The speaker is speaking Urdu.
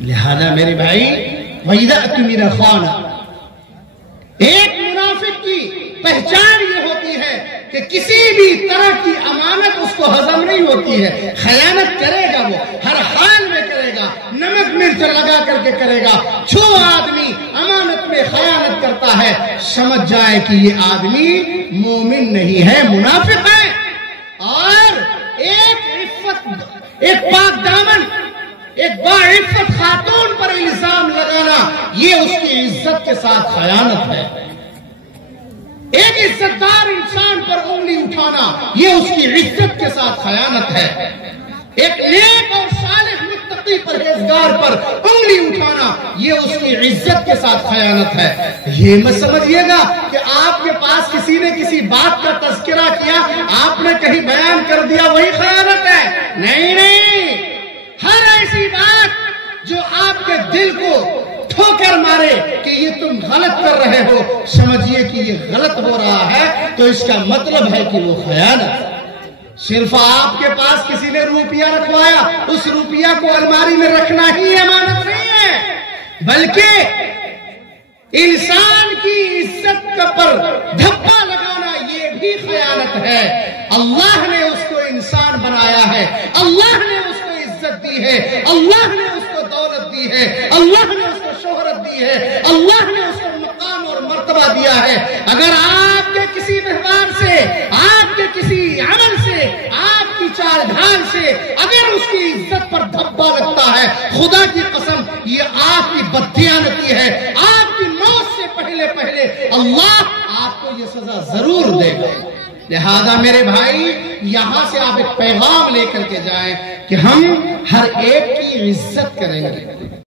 لہذا میرے بھائی وَإِذَا اؤْتُمِنَ خَانَ، ایک منافق کی پہچان یہ ہوتی ہے کہ کسی بھی طرح کی امانت اس کو ہضم نہیں ہوتی ہے، خیانت کرے گا، وہ ہر حال میں کرے گا، نمک مرچ لگا کر کے کرے گا۔ جو آدمی امانت میں خیانت کرتا ہے سمجھ جائے کہ یہ آدمی مومن نہیں ہے، منافق ہے۔ اور ایک پاک دامن، ایک باعزت خاتون پر الزام لگانا یہ اس کی عزت کے ساتھ خیانت ہے۔ ایک عزت دار انسان پر انگلی اٹھانا یہ اس کی عزت کے ساتھ خیانت ہے۔ ایک نیک اور صالح متقی پرہیزگار پر انگلی اٹھانا یہ اس کی عزت کے ساتھ خیانت ہے۔ یہ مت سمجھیے گا کہ آپ کے پاس کسی نے کسی بات کا تذکرہ کیا، آپ نے کہیں بیان کر دیا وہی خیانت ہے، نہیں نہیں۔ ہر ایسی بات جو آپ کے دل کو ٹھوکر مارے کہ یہ تم غلط کر رہے ہو، سمجھیے کہ یہ غلط ہو رہا ہے تو اس کا مطلب ہے کہ وہ خیانت۔ صرف آپ کے پاس کسی نے روپیہ رکھوایا، اس روپیہ کو الماری میں رکھنا ہی امانت نہیں ہے، بلکہ انسان کی عزت پر دھبا لگانا یہ بھی خیانت ہے۔ اللہ نے اس کو انسان بنایا ہے، اللہ نے اس کو عزت دی ہے، اللہ نے اس کو دولت دی ہے، اللہ نے اس کو شہرت دی ہے، اللہ نے اس کو مقام اور مرتبہ دیا ہے۔ اگر آپ کے کسی ویوہار سے، آپ کے کسی عمل سے، آپ کی چال ڈھال سے اگر اس کی عزت پر دھبا لگتا ہے، خدا کی قسم یہ آپ کی بددیانتی ہے۔ آپ کی موت سے پہلے اللہ آپ کو یہ سزا ضرور دے گا۔ لہذا میرے بھائی یہاں سے آپ ایک پیغام لے کر کے جائیں کہ ہم ہر ایک کی عزت کریں گے۔